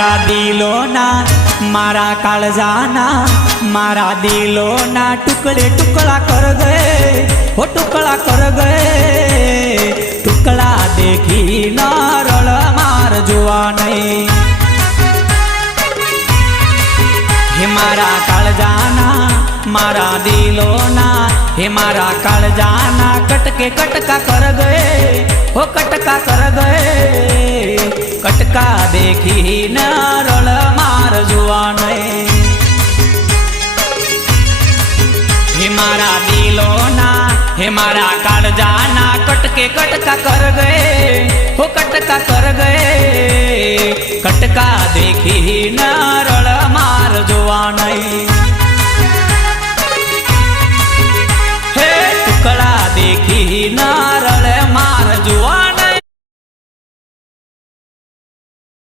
मारा दिलो ना मारा काळजाना मारा दिलो ना टुकड़े टुकड़ा कर गए हो टुकड़ा कर गए टुकड़ा देखी न रळ मार जुआ नहीं हे मारा काळजाना मारा दिलो ना हे मारा काळजाना कटके कटका कर गए हो कटका कर गए कटका देखी न रळ मार जुआ नहीं हे मारा दिलो ना हे मारा काळजाना कटके कटका कर गए